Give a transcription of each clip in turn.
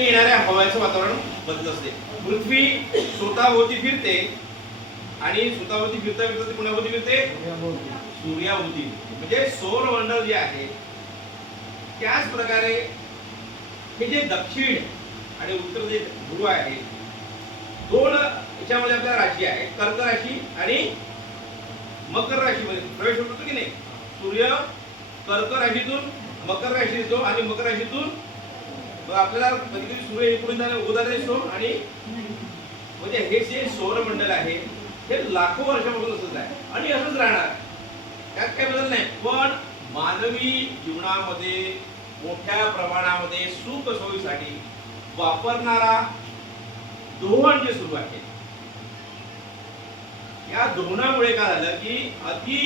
येणाऱ्या हवाचं वातावरण बदलत असते. पृथ्वी स्वतःभोवती फिरते आणि स्वतःभोवती फिरता फिरता ती कुणाभोवती फिरते? सूर्याभोवती. म्हणजे सौरमंडळ जे आहे त्याच प्रकारे हे जे दक्षिण आणि उत्तर जे ध्रुव आहे दोन याच्यामध्ये आपल्या राशी आहे कर्क राशी आणि मकर राशीमध्ये. प्रवेश होतो की नाही? सूर्य कर्क राशीतून मकर राशी येतो आणि मकर राशीतून मग आपल्याला कधी कधी सूर्य इकडून जाणार उगवताना दिसतो आणि म्हणजे हे जे सौरमंडल आहे हे लाखो वर्षापासून असंच आहे आणि असंच राहणार. त्यात काही बदल नाही. पण मानवी जीवनामध्ये मोठ्या प्रमाणामध्ये सुख सोयीसाठी वापरणारा धोरण जे सुरू आहे या धोरणामुळे काय झालं की अति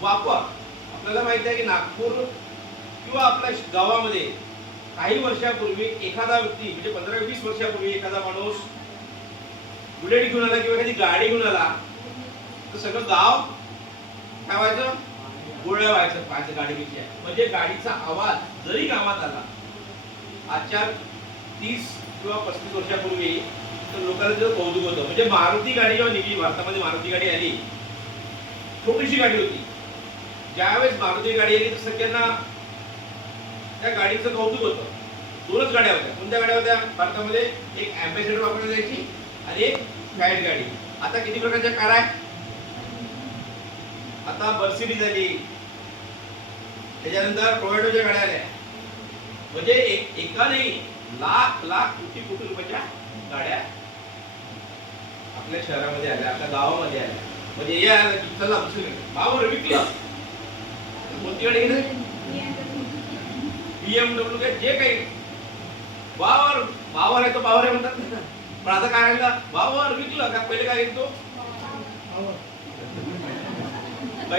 वापर आपल्याला माहिती आहे की नागपूर किंवा आपल्या गावामध्ये काही वर्षापूर्वी एखादा व्यक्ती म्हणजे पंधरा वीस वर्षापूर्वी एखादा माणूस बुलेट घेऊन आला किंवा एखादी गाडी घेऊन आला तर सगळं गाव काय व्हायचं? गोळ्या व्हायचं पाहायचं गाडीपेक्षा म्हणजे गाडीचा आवाज जरी गावात आला आजच्या तीस किंवा पस्तीस वर्षापूर्वी तर लोकांना त्याचं कौतुक होतं. म्हणजे मारुती गाडी जेव्हा निघली भारतामध्ये मारुती गाडी आली छोटीशी गाडी होती. ज्यावेळेस मारुती गाडी आली तर सगळ्यांना त्या गाडीचं कौतुक होतं. दोनच गाड्या होत्या. कोणत्या गाड्या होत्या? भारतामध्ये एक अँबॅसेडर वापरली जायची आणि एक फॅट गाडी. आता किती प्रकारच्या कार आहे आता बर्सिडी झाली त्याच्यानंतर टोयोटोच्या गाड्या आल्या. म्हणजे एक एका नाही लाख लाख कोटी कोटी रुपयाच्या गाड्या आपल्या शहरामध्ये आल्या आपल्या गावामध्ये आल्या. म्हणजे हे आलं की चला दुसरी भावर विकलं. कोणती गाडी घेणार बीएमडब्ल्यू काय जे काही वावर वावर आहे तो वावर आहे म्हणतात पण आता काय कार्यालयाला वावर विकलं का? पहिले काय येतो